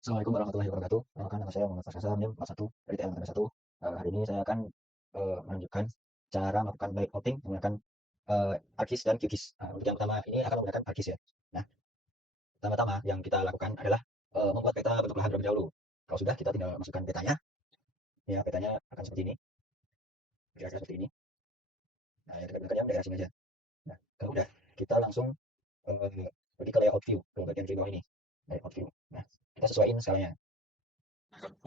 Assalamualaikum warahmatullahi wabarakatuh. Nama saya Muhammad Faisal, NIM 41 dari TL Makassar 1. Hari ini saya akan menunjukkan cara melakukan live outing menggunakan ArcGIS dan QGIS. Untuk yang pertama ini akan menggunakan ArcGIS ya. Nah, pertama-tama yang kita lakukan adalah membuat peta bentuk lahan terlebih dahulu. Kalau sudah, kita tinggal masukkan petanya. Ya, petanya akan seperti ini, kira-kira seperti ini. Nah, yang kita gunakan yang daerah sini aja. Nah, kalau udah, kita langsung pergi ke layout view, ke bagian view bawah ini, layout view. Nah, kita sesuaiin skalanya.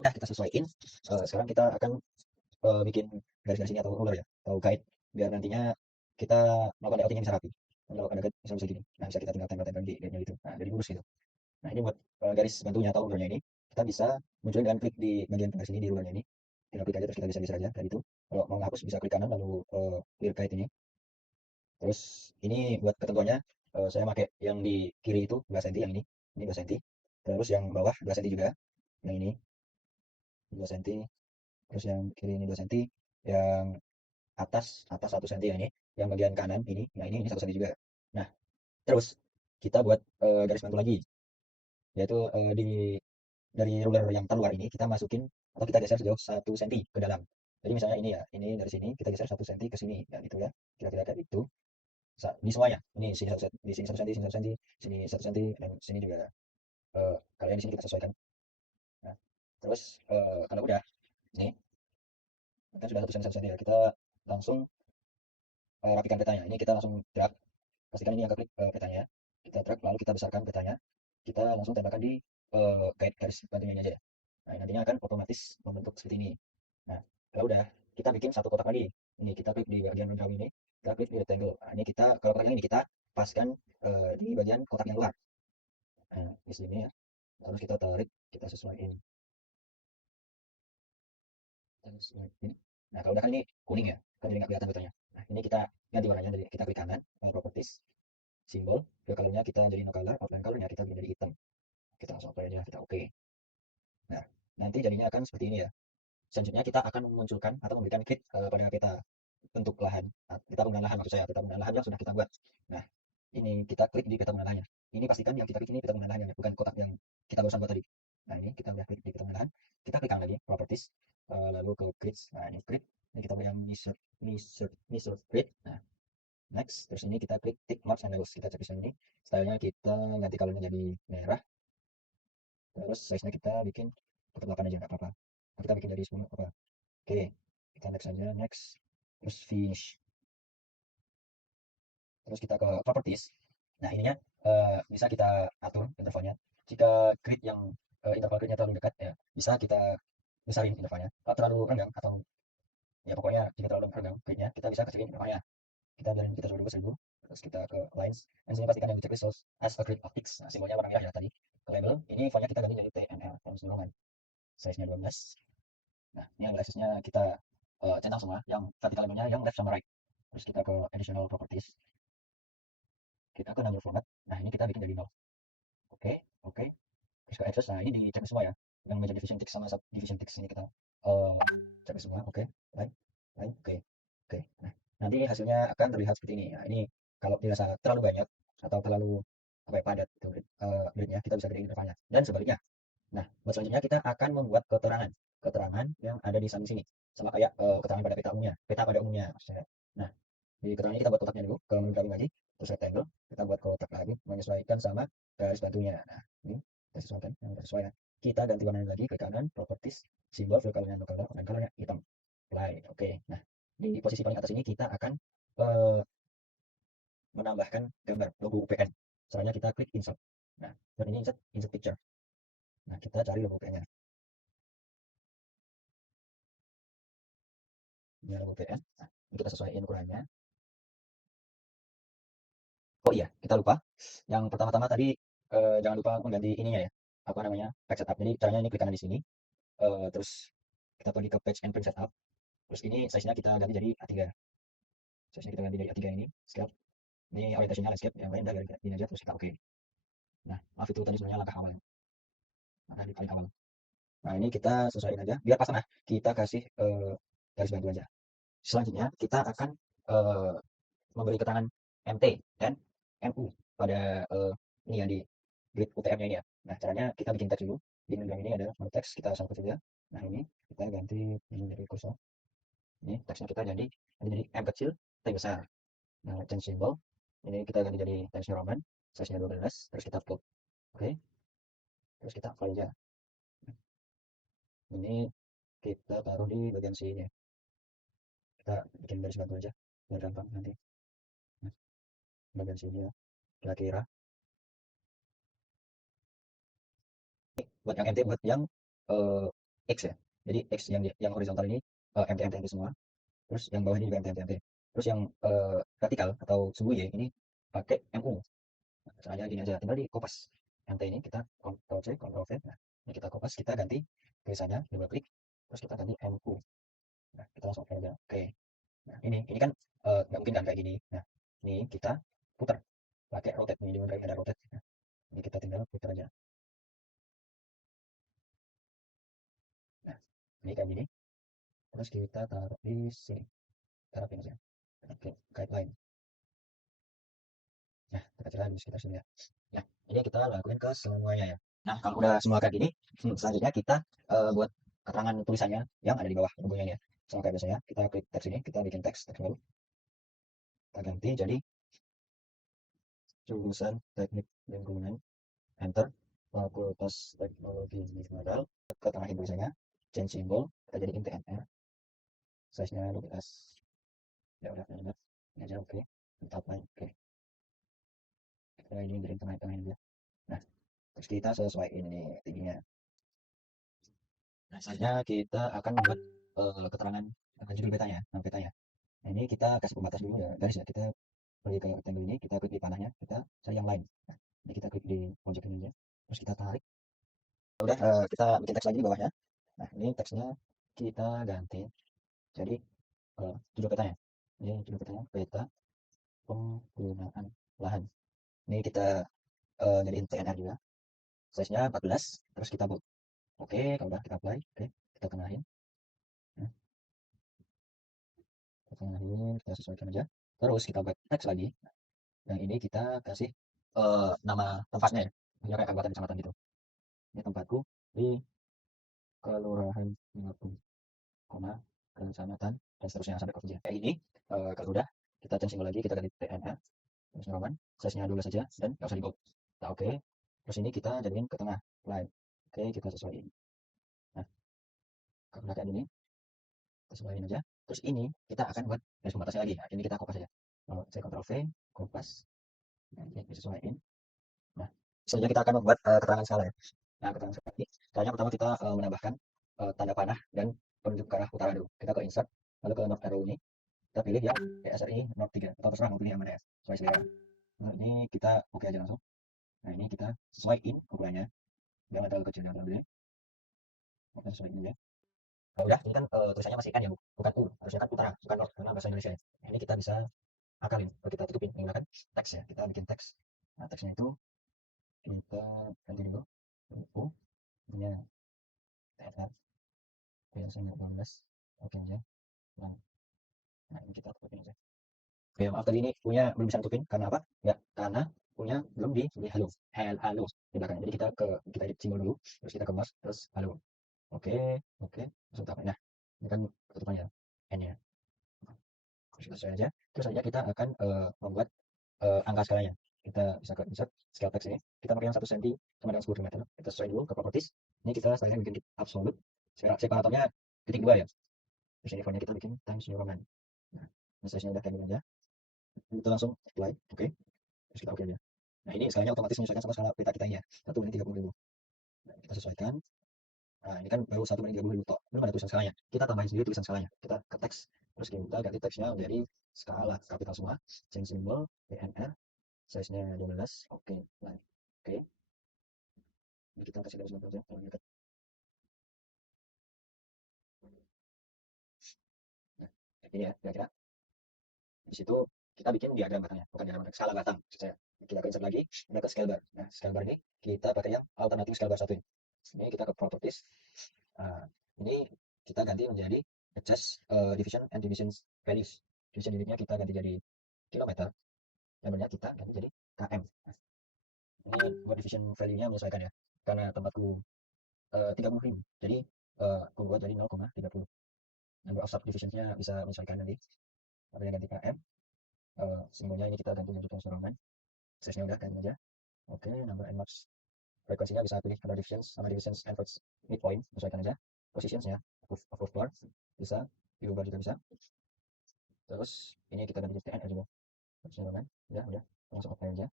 Udah kita sesuaiin. Sekarang kita akan bikin garis-garis ini atau ruler ya, atau guide, biar nantinya kita melakukan layouting bisa rapi. Kalau ada guide bisa gini. Nah, bisa kita tinggal tempel-tempel di guide-nya gitu. Nah, jadi lurus gitu. Nah, ini buat garis bantunya atau rulernya ini, kita bisa munculin dengan klik di bagian tengah sini di rulernya ini. Tinggal klik aja terus kita geser-geser aja dari itu. Kalau mau ngapus bisa klik kanan lalu clear guide ini. Terus ini buat ketentuannya saya pakai yang di kiri itu 2 cm yang ini 2 cm. Terus yang bawah 2 cm juga. Yang ini 2 cm. Terus yang kiri ini 2 cm. Yang atas atas 1 cm ya ini, yang bagian kanan ini, nah ini 1 cm juga. Nah, terus kita buat garis bantu lagi, yaitu dari ruler yang terluar ini kita masukin atau kita geser sejauh 1 cm ke dalam. Jadi misalnya ini ya, ini dari sini kita geser 1 cm ke sini, dan itu ya, kira-kira kayak itu. Ini semuanya, ini sini 1 cm, di sini 1 cm, sini 1 cm, sini 1 cm, dan sini juga kalian di sini kita sesuaikan. Nah, terus kalau udah, ini kan sudah 1 cm ya, kita langsung rapikan petanya. Ini kita langsung drag. Pastikan ini angka klik petanya, kita drag lalu kita besarkan petanya, kita langsung tempelkan di guide garis bantunya ini aja ya. Nah, nantinya akan otomatis membentuk seperti ini. Nah, kalau udah, kita bikin satu kotak lagi. Ini kita klik di bagian round ini, kita klik di rectangle. Nah, ini kita kalau kotak yang ini kita paskan di bagian kotak yang luar. Nah, di sini ya. Terus kita tarik, kita sesuaiin. Nah, kalau udah kan ini kuning ya, kan jadi nggak kelihatan betulnya. Nah, ini kita ganti warnanya, jadi kita klik kanan, properties, simbol, fill colornya kita jadi no color, outline colornya kita bikin jadi hitam. Kita langsung apply aja, kita oke. Nah, nanti jadinya akan seperti ini ya. Selanjutnya kita akan memunculkan atau memberikan klik pada peta bentuk lahan. Nah, peta penggunaan lahan maksud saya, peta penggunaan lahan yang sudah kita buat. Nah, ini kita klik di peta penggunaan lahannya. Ini pastikan yang kita klik ini peta penggunaan lahannya, bukan kotak yang kita barusan buat tadi. Nah, ini kita udah klik di peta penggunaan lahan. Kita klik kanan lagi, properties, lalu ke grids. Nah, ini grid. Ini kita beri yang insert grid. Nah, next. Terus ini kita klik tick marks and labels. Kita cek di sini. Stylenya kita ganti colornya jadi merah. Terus size-nya kita bikin pakai 8 aja, nggak apa-apa. Nah, kita bikin dari 10 apa. Oke, kita next aja, next. Terus finish. Terus kita ke properties. Nah, ininya bisa kita atur intervalnya. Jika grid yang interval gridnya terlalu dekat ya, bisa kita besarin intervalnya. Kalau terlalu renggang atau ya pokoknya jika terlalu renggang gridnya, kita bisa kecilin intervalnya. Kita biarin kita coba dulu 1000. Terus kita ke lines. Dan sini pastikan yang di checklist as a grid of X. Nah, simbolnya warna merah ya tadi. Ke label, ini fontnya kita ganti jadi TNL, Times New Roman. Size-nya 12. Nah, ini yang size-nya kita centang semua, yang vertical labelnya yang left sama right. Terus kita ke additional properties, kita ke number format. Nah, ini kita bikin jadi 0. Oke, oke. Terus ke address, nah ini dicek semua ya. Yang major division text sama subdivision text ini kita uh, cek semua. Oke, line, line, oke, oke. Nah, nanti hasilnya akan terlihat seperti ini. Nah, ini kalau dirasa terlalu banyak atau terlalu apa ya, padat itu gridnya, kita bisa gedein intervalnya. Dan sebaliknya. Nah, buat selanjutnya kita akan membuat keterangan. Keterangan yang ada di samping sini. Sama kayak keterangan pada peta umumnya. Peta pada umumnya maksudnya. Nah, di keterangan ini kita buat kotaknya dulu, ke menu drawing lagi, terus rectangle, kita buat kotak lagi, menyesuaikan sama garis bantunya. Nah, ini kita sesuaikan, yang sesuai. Kita ganti warnanya lagi ke kanan, properties, simbol, fill colornya no color, outline colornya hitam. Apply, oke. Nah, di posisi paling atas ini kita akan uh, menambahkan gambar logo UPN. Caranya kita klik insert. Nah, dan ini insert picture. Nah, kita cari logo UPN-nya. Ini logo UPN. Nah, ini kita sesuaikan ukurannya. Oh iya, kita lupa. Yang pertama-tama tadi jangan lupa mengganti ininya ya. Apa namanya? Page setup. Jadi caranya ini klik kanan di sini. Terus kita pergi ke page and print setup. Terus ini size-nya kita ganti jadi A3. Size-nya kita ganti jadi A3 ini. Scale. Ini orientasinya landscape. Yang lain udah ganti aja terus kita oke. Nah, maaf itu tadi sebenarnya langkah awal. Langkah di paling awal. Nah, ini kita sesuaikan aja. Biar pas tengah, kita kasih garis bantu aja. Selanjutnya kita akan eh, memberi keterangan MT dan MU pada ini ya grid UTM-nya ini ya. Nah, caranya kita bikin teks dulu. Di menu ini ada menu teks, kita sangkut saja. Nah, ini kita ganti ini jadi kosong. Ini teksnya kita jadi M kecil, T besar. Nah, change symbol. Ini kita ganti jadi Times New Roman, size-nya 12, terus kita plug. Oke, terus kita apply aja. Ini kita taruh di bagian sini ya. Kita bikin garis bantu aja, biar gampang nanti. Nah, bagian sini ya, kira-kira. Buat yang MT, buat yang eh, X ya. Jadi X yang horizontal ini MT MT itu semua. Terus yang bawah ini juga MT MT MT. Terus yang vertikal atau sumbu Y ini pakai MU. Nah, caranya gini aja, tinggal di kopas. MT ini kita Ctrl C, Ctrl V. Nah, ini kita kopas, kita ganti tulisannya, double klik, terus kita ganti MU. Nah, kita langsung apply aja. Oke. Nah, ini kan nggak mungkin kan kayak gini. Nah, ini kita putar pakai rotate. Ini di drive ada rotate. Nah, ini kita tinggal putar aja. Nah, ini kayak gini. Terus kita taruh di sini. Taruh pin aja. Oke, guideline. Nah, kita kecil lagi sekitar sini ya. Nah, ini kita lakuin ke semuanya ya. Nah, kalau udah semua kayak gini, selanjutnya kita buat keterangan tulisannya yang ada di bawah logonya ini ya. Sama kayak biasanya, kita klik teks ini, kita bikin teks baru. Kita ganti jadi jurusan teknik lingkungan, enter, fakultas teknologi mineral, ketengahin tulisannya, change symbol, kita jadi TNR, size-nya 12. Ya udah, enak. Ini aja oke. Kita apply, oke. Kita ini dari tengah-tengah ini ya. Nah, terus kita sesuaiin ini tingginya. Nah, selanjutnya kita akan membuat keterangan judul petanya, nama petanya. Nah, ini kita kasih pembatas dulu ya, garis ya. Kita pergi ke rectangle ini, kita klik di panahnya, kita cari yang lain. Nah, ini kita klik di pojok ini aja. Terus kita tarik. Udah, kita bikin teks lagi di bawahnya. Nah, ini teksnya kita ganti. Jadi, judul petanya. Ini judul petanya, peta penggunaan lahan. Ini kita jadiin TNR juga. Size-nya 14, terus kita bold. Oke, kalau udah kita apply, oke, kita tengahin. Nah, kita tengahin, kita sesuaikan aja. Terus kita buat teks lagi. Yang ini kita kasih nama tempatnya ya. Misalnya kayak kabupaten kecamatan gitu. Ini tempatku di Kelurahan Ngapung, koma kecamatan dan seterusnya sampai provinsi. Kayak ini kalau udah kita change symbol lagi, kita ganti TNR, terus Roman, size-nya 12 saja dan nggak usah di bold. Nah, oke. Terus ini kita jadiin ke tengah, line. Oke, kita sesuaiin. Nah, kalau udah kayak gini, kita sesuaiin aja. Terus ini kita akan buat garis pembatasnya lagi. Nah, ini kita kopas aja. Kalau saya Ctrl V, kopas. Nah, ini disesuaiin. Nah, selanjutnya kita akan membuat keterangan skala ya. Nah, keterangan skala ini, caranya pertama kita menambahkan tanda panah dan penunjuk ke arah utara dulu. Kita ke insert, lalu ke north arrow ini, kita pilih yang PSRI north 3, atau terserah mau pilih yang mana ya, sesuai selera. Nah, ini kita oke aja langsung. Nah, ini kita sesuaiin ukurannya, jangan terlalu kecil, jangan terlalu gede. Kita sesuaiin aja. Nah, udah, ini kan tulisannya masih kan ya, bukan U, harusnya kan utara, bukan north, karena bahasa Indonesia ya. Nah, ini kita bisa akalin, kalau kita tutupin menggunakan teks ya, kita bikin teks. Nah, teksnya itu kita ganti dulu, U, nya TNR, biasanya 18, oke aja. Nah, nah, ini kita tutupin aja. Oke, maaf tadi ini punya belum bisa tutupin, karena apa? Ya, karena punya belum di halo, halo di belakang. Jadi kita edit simbol dulu, terus kita kemas, terus halo. Oke, oke, langsung tahu. Nah, ini kan tutupannya, N-nya. Terus kita sesuai aja. Terus aja kita akan membuat angka skalanya. Kita bisa ke insert scale text ini. Kita pakai yang 1 cm sama dengan 10 mm. Kita sesuai dulu ke properties. Ini kita stylenya bikin absolute. Separatornya titik 2 ya. Terus ini fontnya kita bikin Times New Roman. Nah, ini size-nya udah kayak gini aja. Kita langsung apply. Oke. Terus kita oke aja. Nah, ini skalanya otomatis menyesuaikan sama skala peta kita ini ya. 1 banding 30.000. Nah, kita sesuaikan. Nah, ini kan baru 1 banding 30.000 toh. Belum ada tulisan skalanya. Kita tambahin sendiri tulisan skalanya. Kita ke teks. Terus kita ganti teksnya menjadi skala kapital semua. Change symbol, PNR, size-nya 12. Oke. Nah, oke. Ini kita kasih garis bawah aja. Kalau dekat. Nah, ini ya, kira-kira. Di situ kita bikin diagram batangnya. Bukan diagram batang, skala batang. Maksud saya. Kita ke insert lagi. Kita ke scale bar. Nah, scale bar ini kita pakai yang alternatif scale bar 1 ini. Ini kita ke properties. Nah, ini kita ganti menjadi adjust division and dimension values. Division unitnya kita ganti jadi kilometer, numbernya kita ganti jadi km. Ini buat division value-nya menyesuaikan ya, karena tempatku 30.000, jadi aku buat jadi 0,30. Number of subdivisions-nya bisa menyesuaikan nanti, apabila ganti km. Simbolnya ini kita ganti menjadi transforman, size-nya udah kayak aja. Oke, number and marks, frekuensinya bisa pilih number divisions sama divisions and first midpoint, sesuaikan aja. Positionsnya approve bar bisa, view bar juga bisa. Terus ini kita ganti jadi TN aja, transforman udah langsung apply aja.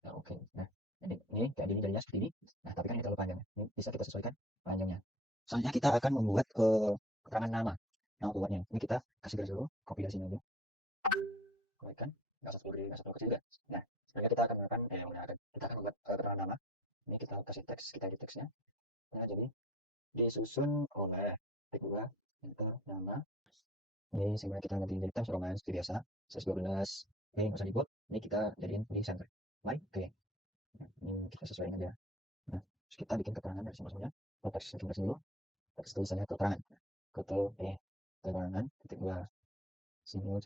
Nah, oke. Nah, ini kayak gini jadinya seperti ini. Nah, tapi kan ini terlalu panjang ya. Ini bisa kita sesuaikan panjangnya. Soalnya kita akan membuat keterangan nama pembuatnya. Ini kita kasih garis dulu, copy dari sini aja. Kembalikan, nggak usah nggak usah terlalu kecil ya. Nah, sebenarnya kita akan menggunakan, kita akan membuat keterangan nama. Ini kita kasih teks, kita edit teksnya. Nah, jadi disusun oleh tik 2, enter nama. Ini sebenarnya kita nanti jadi Times Roman seperti biasa. Size 12. Ini nggak usah dibuat. Ini kita jadiin di center. Like, oke. Nah, ini kita sesuaikan aja. Nah, terus kita bikin keterangan dari simbol-simbolnya. Teks bikin garis dulu. Teks tulisannya keterangan. Ketel keterangan titik 2 simbol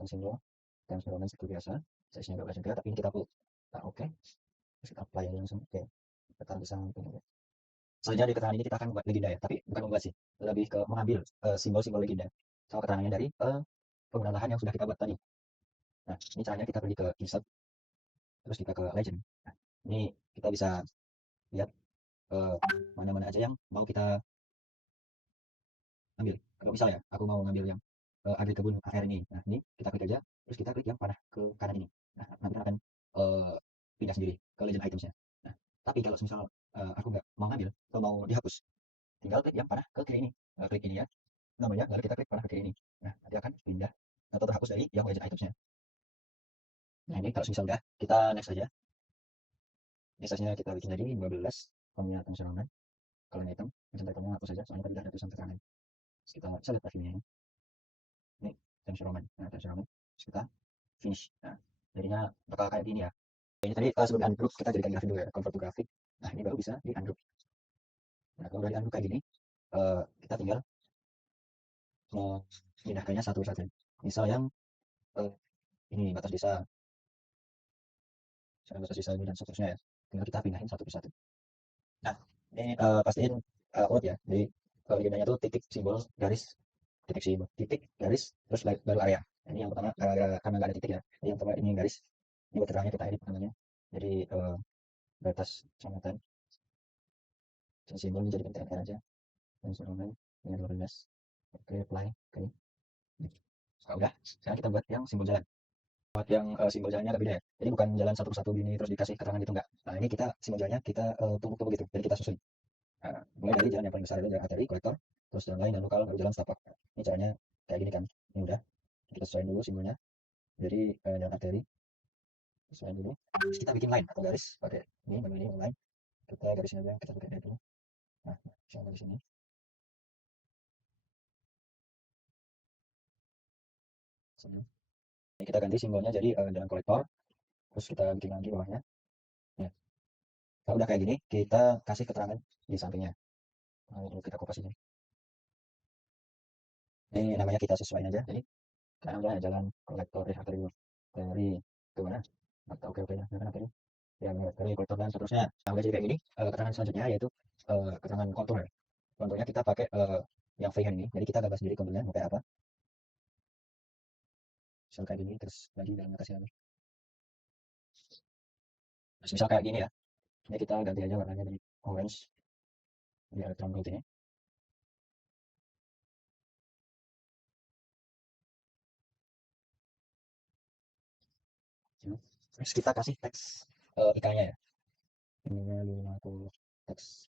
Times Roman seperti biasa. Size-nya 12 juga, tapi ini kita upload. Nah, oke. Terus kita apply aja langsung. Oke. Kita bisa bikin. Selanjutnya di keterangan ini kita akan membuat legenda ya, tapi bukan membuat sih, lebih ke mengambil simbol-simbol legenda sama keterangannya dari penggunaan lahan yang sudah kita buat tadi. Nah, ini caranya kita pergi ke insert, terus kita ke legend. Nah, ini kita bisa lihat mana-mana aja yang mau kita ambil. Kalau misal ya, aku mau ngambil yang agri kebun AR ini. Nah, ini kita klik aja, terus kita klik yang panah ke kanan ini. Nah, nanti akan pindah sendiri ke legend itemsnya. Nah, tapi kalau misal aku nggak mau ngambil, kalau mau dihapus, tinggal klik yang panah ke kiri ini. Klik ini ya, namanya, lalu kita klik panah ke kiri ini. Nah, nanti akan pindah atau terhapus dari yang legend itemsnya. Nah, ini kalau misal udah, kita next aja. Ini size-nya kita bikin jadi 12, formnya tensional. Kalau ini item, macam itemnya hapus saja, soalnya tadi ada tulisan tekanan. Kita bisa lihat reviewnya ini. Ini tension Roman. Nah, tension Roman. Terus kita finish. Nah, jadinya bakal kayak gini ya. Ini tadi sebelum di ungroup kita jadikan grafik dulu ya, convert to grafik. Nah, ini baru bisa di ungroup. Nah, kalau udah di ungroup kayak gini, kita tinggal memindahkannya satu persatu. Misal yang uh, ini batas desa, batas desa ini dan seterusnya ya. Tinggal kita pindahin satu persatu. Nah, ini pastiin upload ya. Jadi legendanya tuh titik simbol garis titik simbol titik garis terus baru area. Nah, ini yang pertama karena nggak ada titik ya. Jadi yang pertama ini garis. Ini buat terangnya kita edit namanya. Jadi batas kecamatan dan simbol ini jadi TNR aja. Dan simbol dengan 12. Oke, apply. Oke. Nah, udah. Sekarang kita buat yang simbol jalan. Buat yang simbol jalannya agak beda ya. Jadi bukan jalan satu persatu gini terus dikasih keterangan gitu enggak. Nah, ini kita simbol jalannya kita tumpuk-tumpuk gitu. Jadi kita susun. Nah, mulai dari jalan yang paling besar adalah jalan arteri, kolektor, terus jalan lain dan lokal, baru jalan setapak. Nah, ini caranya kayak gini kan. Ini udah. Kita sesuaiin dulu simbolnya. Jadi jalan arteri, sesuaiin dulu. Terus kita bikin line atau garis pakai ini, menu ini line. Kita garisin aja, kita pakai dulu. Nah, sama di sini. Sini. Ini kita ganti simbolnya jadi jalan kolektor. Terus kita bikin lagi bawahnya. Ya. Kalau udah kayak gini, kita kasih keterangan di sampingnya. Nah, ini kita kopas ini. Ini namanya kita sesuaiin aja. Jadi sekarang udah jalan kolektor arteri dari ke mana? Atau oke oke ya, kan arteri yang dari kolektor dan seterusnya. Nah, udah jadi kayak gini. Keterangan selanjutnya yaitu keterangan kontur. Konturnya kita pakai yang freehand ini. Jadi kita gambar sendiri konturnya mau kayak apa. Misal kayak gini, terus lagi dalam atasnya lagi. Terus misal kayak gini ya. Ini kita ganti aja warnanya dari orange. Jadi electron gold ini. Terus kita kasih teks ikannya ya. Ininya 50 teks.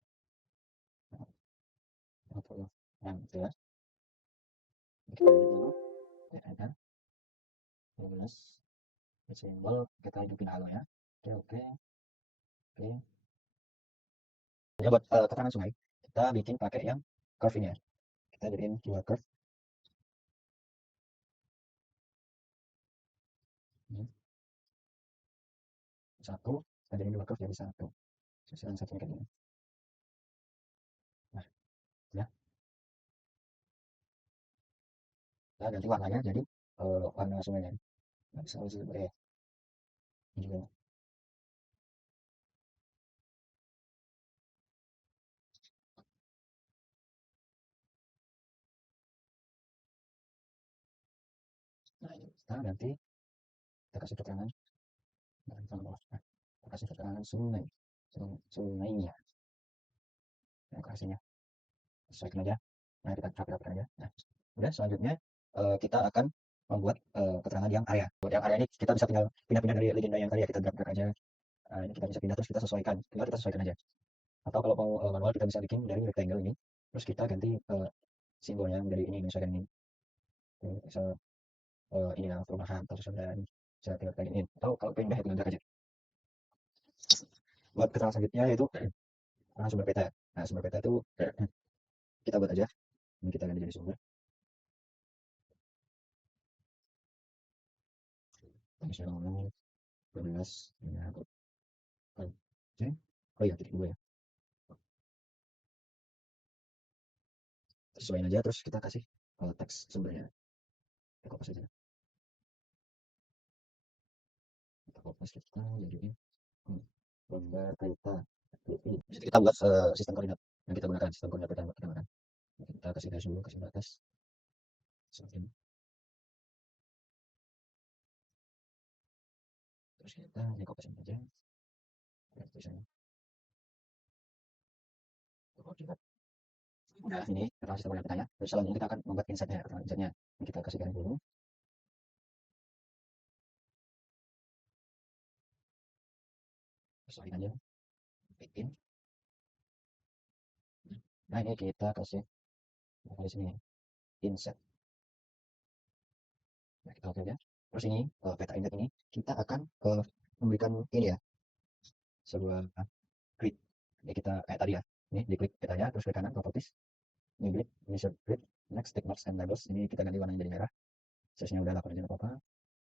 50. Nah, gitu ya. Kita edit dulu. TNR 12. Simbol kita hidupin halo ya. Oke, oke, oke. Ya buat keterangan sungai, kita bikin pakai yang curve ini ya. Kita jadiin dua curve. Ini. Satu, kita jadiin dua curve jadi satu. Susunan satunya kayak gini. Nah, ya. Kita ganti warnanya jadi warna sungainya. Nah, bisa lebih ya. Ini juga. Nah, ini kita ganti, kita kasih keterangan, nah, kita kasih keterangan sungai, sungainya, yang kasihnya, sesuaikan aja. Nah, kita rapikan aja. Nah, udah selanjutnya kita akan membuat keterangan yang area. Buat yang area ini kita bisa tinggal pindah-pindah dari legenda yang area, kita drag aja. Nah, ini kita bisa pindah terus kita sesuaikan, tinggal kita sesuaikan aja. Atau kalau mau manual kita bisa bikin dari rectangle ini, terus kita ganti simbolnya dari ini misalkan ini. Ini bisa ini ya perumahan atau sesuatu ini bisa tinggal kayak ini. Atau kalau pindah itu drag aja. Buat keterangan selanjutnya yaitu sumber peta. Nah, sumber peta itu kita buat aja. Ini kita ganti jadi sumber. Misalnya ngomong 12 ya, oke. Oh iya, titik dua ya. Sesuaiin aja terus kita kasih teks sumbernya. Kita copy saja. Kita copy kita jadiin gambar peta. Jadi kita buat sistem koordinat yang kita gunakan, sistem koordinat peta yang kita gunakan. Kita kasih garis dulu, kasih batas. Seperti ini. Terus kita copy aja. Tulisannya. Koordinat. Udah ini kita sistem koordinat petanya. Terus selanjutnya kita akan membuat insetnya. Insetnya kita kasih garis dulu. Sesuaikan aja. Bikin. Nah ini kita kasih di sini inset. Nah kita oke aja. Terus ini peta inset ini kita akan memberikan ini ya sebuah grid. Jadi kita kayak tadi ya. Ini diklik petanya terus ke kanan properties. Ini grid, ini shape grid. Next tick marks and labels. Ini kita ganti warnanya jadi merah. Size-nya udah 8 aja nggak apa-apa.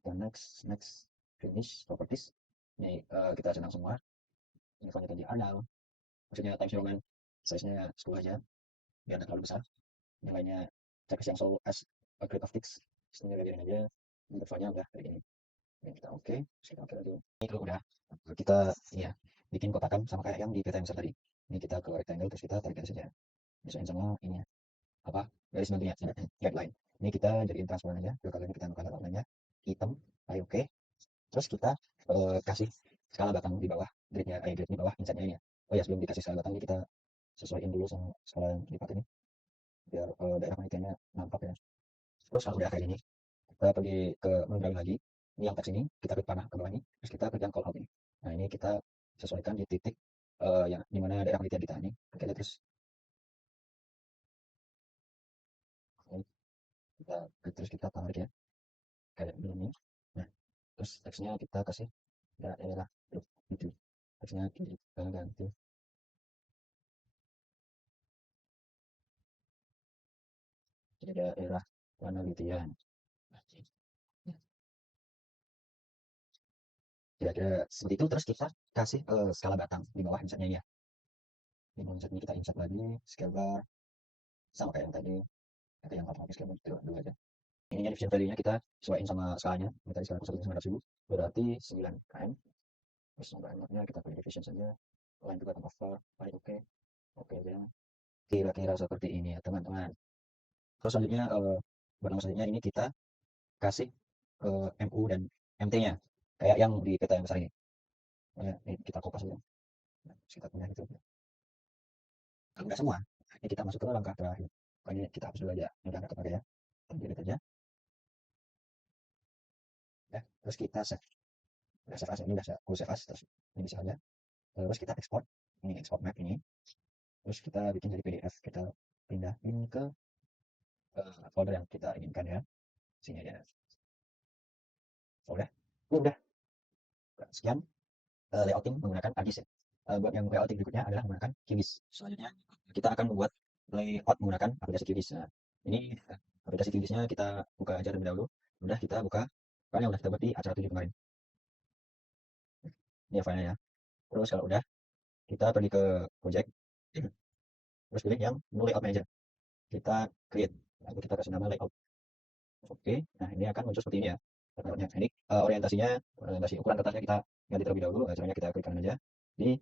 Dan next finish properties. Ini kita centang semua. Ini font jadi Arnal. Maksudnya Times Roman. Size-nya 10 aja. Biar nggak terlalu besar. Nilainya text yang show as a grid of text. Ini udah biarin aja. Ini font-nya udah kayak gini. Ini kita oke. Terus kita oke lagi. Ini kalau udah kita ya bikin kotakan sama kayak yang di peta yang besar tadi. Ini kita ke rectangle terus kita tarik garis saja. Misalnya sama ini apa garis bantunya guideline. Ini kita jadiin transparan aja. Dua kali ini kita buka warnanya hitam. Ayo oke. Terus kita kasih skala batang di bawah gridnya, grid di bawah insetnya ini ya. Oh ya sebelum dikasih skala batang ini kita sesuaiin dulu sama skala yang lipat ini biar daerah penelitiannya nampak ya. Terus kalau udah kayak gini kita pergi ke menggali lagi. Ini yang teks ini kita klik panah ke bawah ini. Terus kita klik yang call out ini. Nah ini kita sesuaikan di titik yang dimana daerah penelitian kita ini. Oke terus ini kita tarik ya kayak begini. Nah terus teksnya kita kasih daerah gitu. Teksnya kita ganti jadi daerah penelitian. Kira-kira seperti itu terus kita kasih skala batang di bawah insertnya ini ya. Di bawah insertnya kita insert lagi scale bar sama kayak yang tadi. Nanti yang automatis scale bar itu dulu aja. Ininya division value-nya kita sesuaiin sama skalanya. Ini tadi skala 1/900.000 berarti 9 km. Terus nomor nya kita pilih division saja. Line juga tambah far. Baik oke. Oke aja. Kira-kira seperti ini ya teman-teman. Terus selanjutnya buat nomor selanjutnya ini kita kasih MU dan MT-nya kayak yang di peta yang besar ini. Nah, ini kita kopas saja. Nah, kita pindah itu. Kalau udah semua, ini kita masuk ke langkah terakhir. Pokoknya kita hapus dulu aja. Ini udah nggak kepake ya. Kita delete aja. Ya. Terus kita save. Udah save as. Ini udah aku save as. Terus ini bisa aja. Terus kita export. Ini export map ini. Terus kita bikin jadi PDF. Kita pindahin ke folder yang kita inginkan ya. Sini aja. Oh, udah. Udah. Sekian layouting menggunakan ArcGIS ya. Buat yang layouting berikutnya adalah menggunakan QGIS. Selanjutnya kita akan membuat layout menggunakan aplikasi QGIS. Nah, ini aplikasi QGIS-nya kita buka aja terlebih dahulu. Udah kita buka file yang udah kita buat di acara 7 kemarin. Ini ya filenya ya. Terus kalau udah kita pergi ke project. Terus pilih yang new layout manager. Kita create. Lalu kita kasih nama layout. Oke. Nah, ini akan muncul seperti ini ya. Layoutnya. Ini orientasinya, orientasi ukuran kertasnya kita ganti terlebih dahulu. Caranya kita klik kanan aja. Di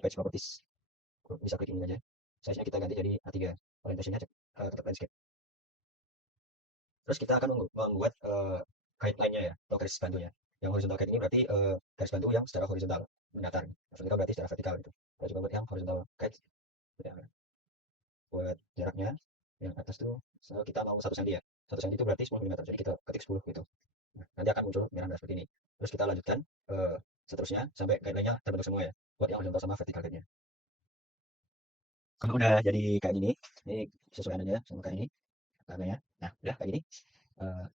page properties. Bisa klik ini aja. Size-nya kita ganti jadi A3. Orientasinya tetap landscape. Terus kita akan membuat guideline-nya ya, atau garis bantunya. Yang horizontal guide ini berarti garis bantu yang secara horizontal mendatar. Maksudnya kita berarti secara vertikal gitu. Kita coba buat yang horizontal guide ya, buat jaraknya yang atas tuh kita mau 1 cm ya. 1 cm itu berarti 10 mm. Jadi kita ketik 10 gitu. Nah, nanti akan muncul merah seperti ini. Terus kita lanjutkan seterusnya sampai guideline-nya terbentuk semua ya. Buat yang horizontal sama vertikal guide-nya. Kalau udah jadi kayak gini, ini sesuaikan aja sama kayak ini namanya. Nah, udah kayak gini.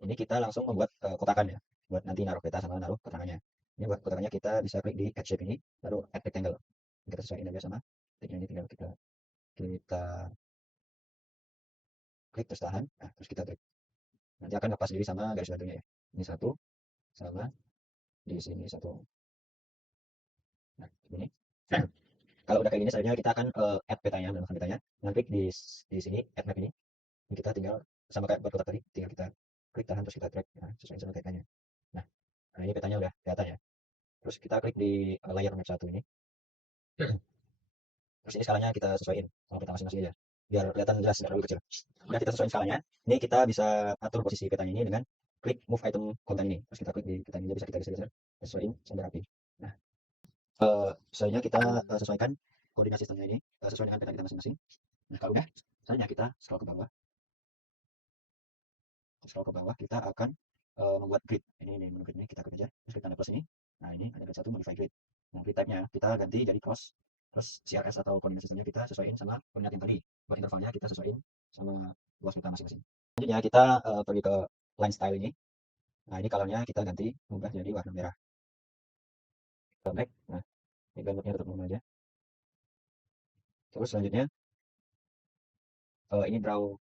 Ini kita langsung membuat kotakan ya. Buat nanti naruh peta sama naruh keterangannya. Ini buat kotakannya kita bisa klik di add shape ini, lalu add rectangle. Kita sesuaikan aja sama titiknya ini, tinggal kita klik terus tahan. Nah, terus kita klik. Nanti akan lepas diri sama garis bantunya ya. Ini satu, sama di sini satu. Nah, ini. Kalau udah kayak gini selanjutnya kita akan add petanya, menambahkan petanya. Dengan klik di sini add map ini. Ini kita tinggal sama kayak buat kotak tadi, tinggal kita klik tahan terus kita drag. Nah, sesuai sama petanya. Nah, ini petanya udah kelihatan ya. Terus kita klik di layer map 1 ini. Terus ini skalanya kita sesuaiin sama peta masing-masing aja. Biar kelihatan jelas, nggak terlalu kecil. Udah kita sesuaiin skalanya. Ini kita bisa atur posisi petanya ini dengan klik move item content ini. Terus kita klik di petanya ini bisa kita geser-geser, sesuaiin sampai rapi. Nah, selanjutnya kita sesuaikan koordinat sistemnya ini sesuai dengan peta kita masing-masing. Nah, kalau udah, selanjutnya kita scroll ke bawah. Scroll ke bawah, kita akan membuat grid. Ini menu grid ini kita klik aja. Terus klik tanda plus ini. Nah, ini ada grid 1 modify grid. Nah, grid type-nya kita ganti jadi cross. Terus CRS atau koordinat sistemnya kita sesuaiin sama koordinat yang tadi. Buat intervalnya kita sesuaiin sama luas peta masing-masing. Selanjutnya kita pergi ke line style ini. Nah, ini colornya kita ganti ubah jadi warna merah. Kita back. Nah, ini gambarnya tetap normal aja. Terus selanjutnya ini draw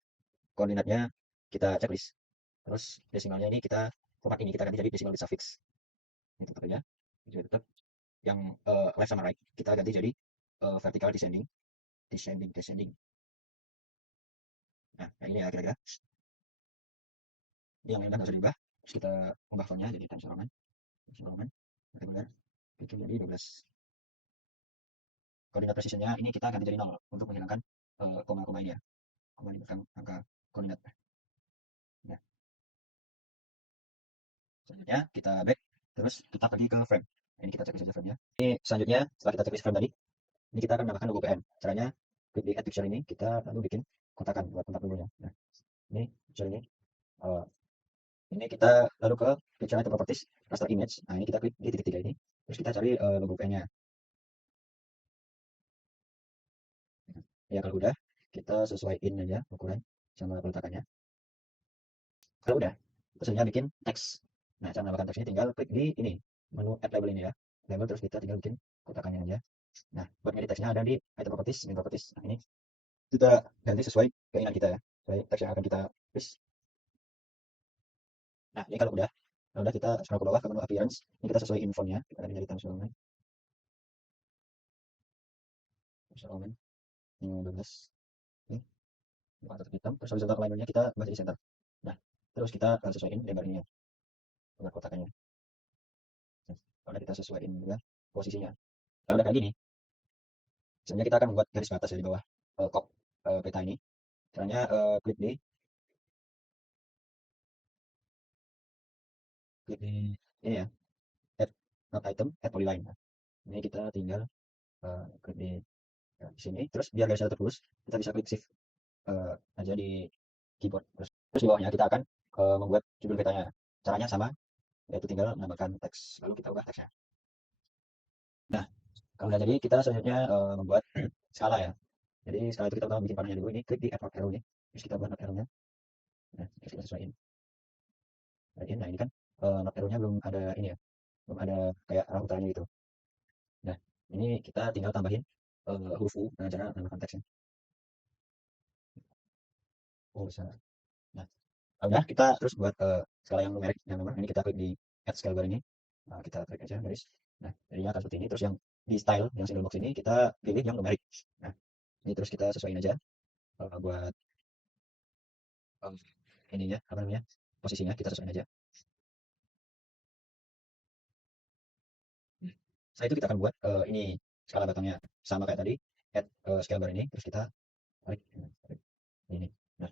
koordinatnya kita checklist. Terus desimalnya ini kita format ini kita ganti jadi decimal with suffix. Ini tetap aja. Jadi tetap yang left sama right kita ganti jadi vertical descending, descending. Nah, ini ya kira-kira. Ini yang lain nggak usah diubah. Terus kita ubah fontnya jadi Times New Roman, regular, bikin jadi 12. Koordinat precisionnya ini kita ganti jadi 0 untuk menghilangkan koma-koma ini ya, koma di belakang angka koordinat. Nah, selanjutnya kita back, terus kita pergi ke frame. Ini kita checklist aja frame-nya. Ini selanjutnya setelah kita checklist frame tadi, ini kita akan menambahkan logo PN. Caranya klik di add picture ini, kita lalu bikin kotakan buat tempat logonya. Nah, ini picture ini kita lalu ke picture item properties, raster image. Nah, ini kita klik di titik 3 ini, terus kita cari logo PN-nya. Ya, kalau udah, kita sesuaiin aja ukuran sama peletakannya. Kalau udah, selanjutnya bikin teks. Nah, cara menambahkan teksnya tinggal klik di ini, menu add label ini ya. Label, terus kita tinggal bikin kotakannya aja. Nah, buat edit teksnya ada di item properties, main properties. Nah, ini kita ganti sesuai keinginan kita ya, sesuai teks yang akan kita tulis. Nah, ini kalau udah kita scroll ke bawah ke menu appearance. Ini kita sesuaiin fontnya, kita ganti jadi Times New Roman. Times New Roman. Ini 12. Ini warna hitam. Terus horizontal alignment-nya kita buat di center. Nah, terus kita sesuaiin lebar ini ya, dengan kotakannya. Nah, kalau kita sesuaiin juga posisinya. Kalau udah kayak gini, sebenarnya kita akan membuat garis batas ya di bawah kop peta ini. Caranya klik di ini ya, add not item, add polyline. Nah, ini kita tinggal klik di sini. Terus biar garisnya terus, kita bisa klik shift aja di keyboard. Terus di bawahnya kita akan membuat judul petanya. Caranya sama, yaitu tinggal menambahkan teks, lalu kita ubah teksnya. Nah, kalau udah jadi, kita selanjutnya membuat skala ya. Jadi skala itu kita pertama bikin panahnya dulu, ini klik di add node arrow ini, terus kita buat node arrow-nya. Nah, terus kita sesuaiin. Nah, ini kan node arrow-nya belum ada ini ya, belum ada kayak arah utaranya gitu. Nah, ini kita tinggal tambahin huruf U dengan cara menambahkan teksnya. Oh, bisa. Nah, udah kita terus buat skala yang numerik, yang nomor ini kita klik di add scale bar ini. Nah, kita klik aja garis. Nah, jadinya akan seperti ini. Terus yang di style yang single box ini kita pilih yang numerik. Nah, ini terus kita sesuaiin aja buat ininya apa namanya, posisinya kita sesuaiin aja. Setelah itu kita akan buat ini skala batangnya sama kayak tadi, add scale bar ini, terus kita tarik ini. Nah,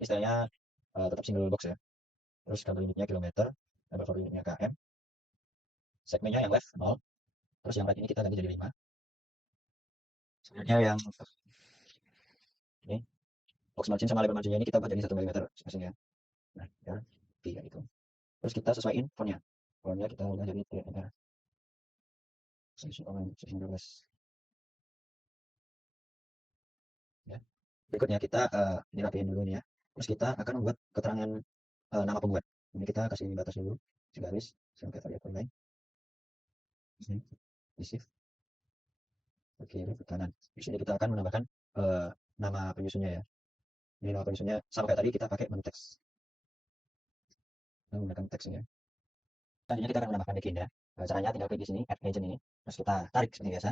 ini stylenya tetap single box ya. Terus double unitnya kilometer. label for unitnya KM, segmennya yang left 0, terus yang right ini kita ganti jadi 5. Sebenarnya yang ini box margin sama label marginnya ini kita buat jadi 1 mm spacing ya. Nah, ya, kayak gitu. Terus kita sesuaiin fontnya. Fontnya kita udah jadi TNR. Section 12. Ya. Berikutnya kita dirapiin dulu nih ya. Terus kita akan membuat keterangan nama pembuat. Ini kita kasih batas dulu, segaris sampai variabel online. Ini di shift ke kiri ke kanan. Di sini kita akan menambahkan nama penyusunnya ya. Ini nama penyusunnya sama kayak tadi kita pakai menu teks. Menggunakan teksnya. Selanjutnya kita akan menambahkan backend ya. Caranya tinggal klik di sini add agent ini. Terus kita tarik seperti biasa.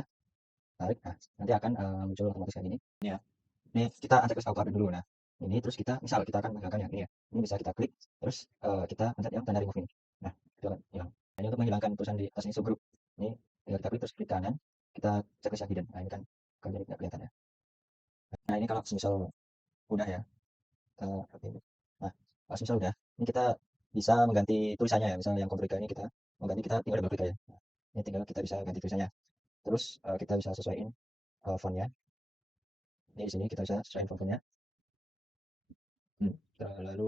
Tarik. Nah, nanti akan muncul otomatis kayak gini. Ini ya. Ini kita uncheck auto dulu. Nah, ini terus kita misal kita akan menghilangkan yang ini ya. Ini bisa kita klik terus kita pencet yang tanda remove ini. Nah, itu akan hilang. Nah, ini untuk menghilangkan tulisan di atas ini subgroup. Ini tinggal kita klik terus klik kanan, kita checklist yang hidden. Nah, ini kan jadi nggak kelihatan ya. Nah, ini kalau misal udah ya. Nah, kalau misal udah, ini kita bisa mengganti tulisannya ya. Misalnya yang konflik ini kita mengganti, kita tinggal double klik aja. Nah, ini tinggal kita bisa ganti tulisannya. Terus kita bisa sesuaiin fontnya. Ini di sini kita bisa sesuaiin fontnya. Lalu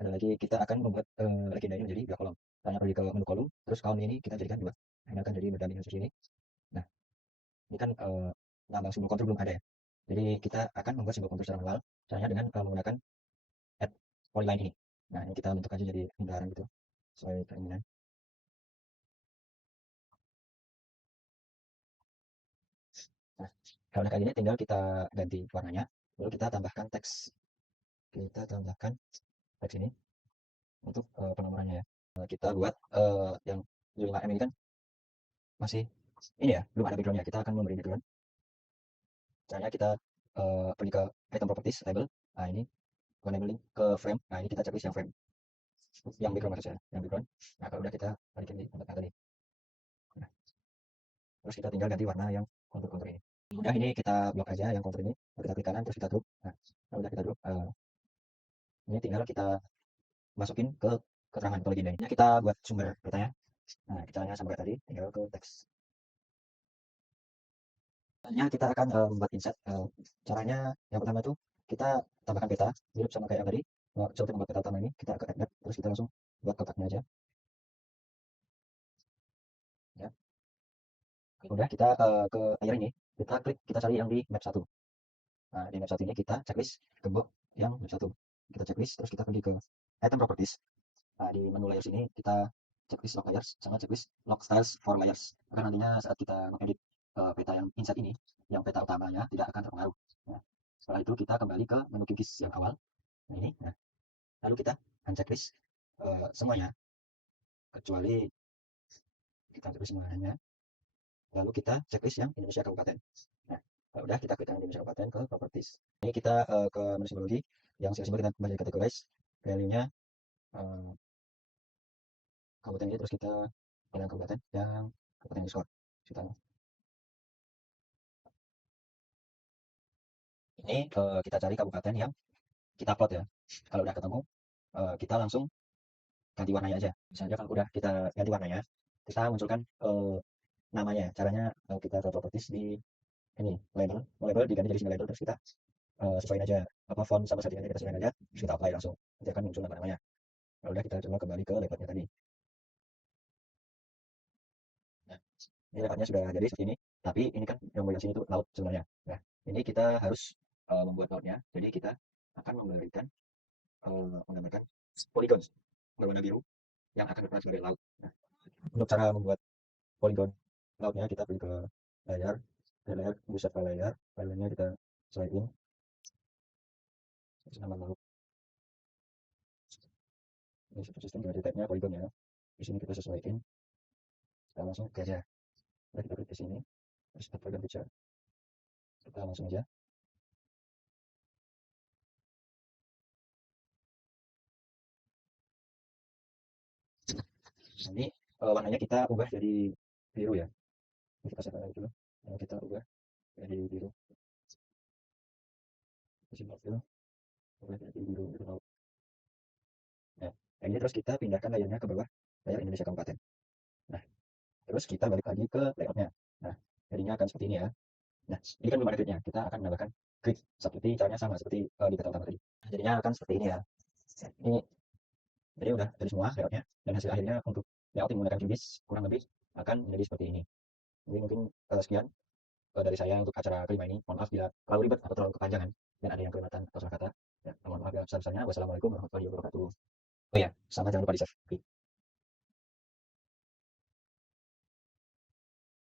ada lagi kita akan membuat legenda ini menjadi 2 kolom. Hanya pergi ke menu kolom, terus kolom ini kita jadikan 2. Ini akan jadi berdamping seperti ini. Nah, ini kan lambang simbol kontur belum ada ya. Jadi kita akan membuat simbol kontur secara manual, caranya dengan menggunakan add polyline ini. Nah, ini kita bentuk aja jadi lingkaran gitu, sesuai keinginan. Nah, kalau udah kayak gini tinggal kita ganti warnanya, lalu kita tambahkan teks. Kita tambahkan teks ini untuk penomorannya ya. Kita buat yang 75M ini kan masih ini ya, belum ada backgroundnya. Kita akan memberi background. Caranya kita pergi ke item properties label. Nah, ini labeling ke frame. Nah, ini kita checklist yang frame, yang background maksud saya, yang background. Nah, kalau udah kita balikin di tempat tadi. Nah, terus kita tinggal ganti warna yang kontur-kontur ini. Udah, ini kita blok aja yang kontur ini. Kita klik kanan terus kita drop. Nah, kalau udah kita drop, ini tinggal kita masukin ke keterangan ke legenda ini. Kita buat sumber datanya. Nah, caranya sama kayak tadi, tinggal ke teks. Caranya kita akan membuat insert. Caranya yang pertama itu kita tambahkan peta, mirip sama kayak yang tadi. Seperti membuat peta utama ini, kita ke add, terus kita langsung buat kotaknya aja. Ya. Udah, kita ke layar ini, kita klik, kita cari yang di map 1. Nah, di map 1 ini kita checklist ke box yang map 1. Kita checklist, terus kita pergi ke item properties. Nah, di menu layers ini kita checklist lock layers sama checklist lock styles for layers. Karena nantinya saat kita mengedit peta yang insert ini, yang peta utamanya tidak akan terpengaruh. Nah, setelah itu kita kembali ke menu cookies yang awal. Nah, ini. Nah, lalu kita unchecklist semuanya kecuali kita checklist semuanya. Lalu kita checklist yang Indonesia Kabupaten. Nah, kalau udah kita klik yang Indonesia Kabupaten ke properties. Ini kita ke menu simbologi, yang simbol kita kembali categorize, value-nya kabupaten ini, terus kita pilih kabupaten yang kabupaten Discord. Kita ini kita cari kabupaten yang kita upload ya. Kalau udah ketemu, kita langsung ganti warnanya aja. Misalnya kalau udah kita ganti warnanya, kita munculkan namanya. Caranya kita ke properties di ini label diganti jadi single label, terus kita sesuaiin aja apa font sama settingannya, kita sesuaiin aja, terus kita apply langsung. Nanti akan muncul nama-namanya. Kalau udah kita coba kembali ke labelnya tadi. Nah, ini labelnya sudah jadi seperti ini, tapi ini kan yang bagian sini itu laut sebenarnya. Nah, ini kita harus membuat lautnya. Jadi kita akan menggambarkan polygon berwarna biru yang akan berperan sebagai laut. Nah, untuk cara membuat polygon lautnya, kita pergi ke layar, buset ke layar, filenya kita sesuaiin nama laut. Ini sistem dari tagnya polygon ya. Di sini kita sesuaiin, kita langsung ke aja. Nah, kita klik di sini, terus kita polygon picture, kita langsung aja. Ini warnanya kita ubah jadi biru ya. Ini kita set dulu. Kita ubah jadi biru. Ubah jadi biru, biru laut. Ya. Nah, ini terus kita pindahkan layarnya ke bawah layar Indonesia Kabupaten. Nah, terus kita balik lagi ke layoutnya. Nah, jadinya akan seperti ini ya. Nah, ini kan belum ada gridnya. Kita akan menambahkan grid seperti caranya sama seperti di kata utama tadi. Nah, jadinya akan seperti ini ya. Ini jadi udah jadi semua layoutnya dan hasil akhirnya untuk layout yang menggunakan QGIS kurang lebih akan menjadi seperti ini. Jadi mungkin sekian dari saya untuk acara kelima ini. Mohon maaf bila terlalu ribet atau terlalu kepanjangan dan ada yang kelewatan atau salah kata. Ya, mohon maaf yang besar-besarnya. Wassalamualaikum warahmatullahi wabarakatuh. Oh ya, sama jangan lupa di save.